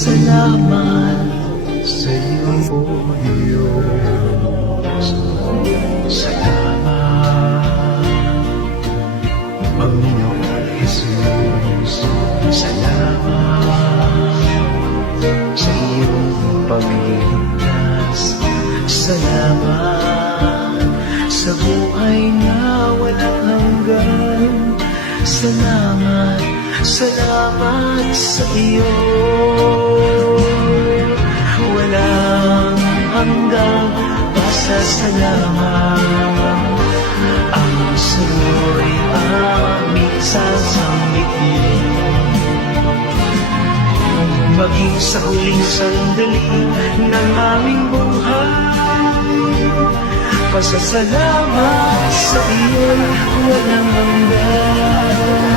Salamat sa iyo, O Diyos. Salamat, Panginoon Jesus. Salamat sa iyong pagliligtas. Salamat sa buhay na walang hanggan. Salamat, salamat sa iyo. Walang hanggang pasasalamat ang sa'yo'y aming sasambitin. Maging sa huling sandali ng aming buhay, pasasalamat sa iyo'y walang hanggan.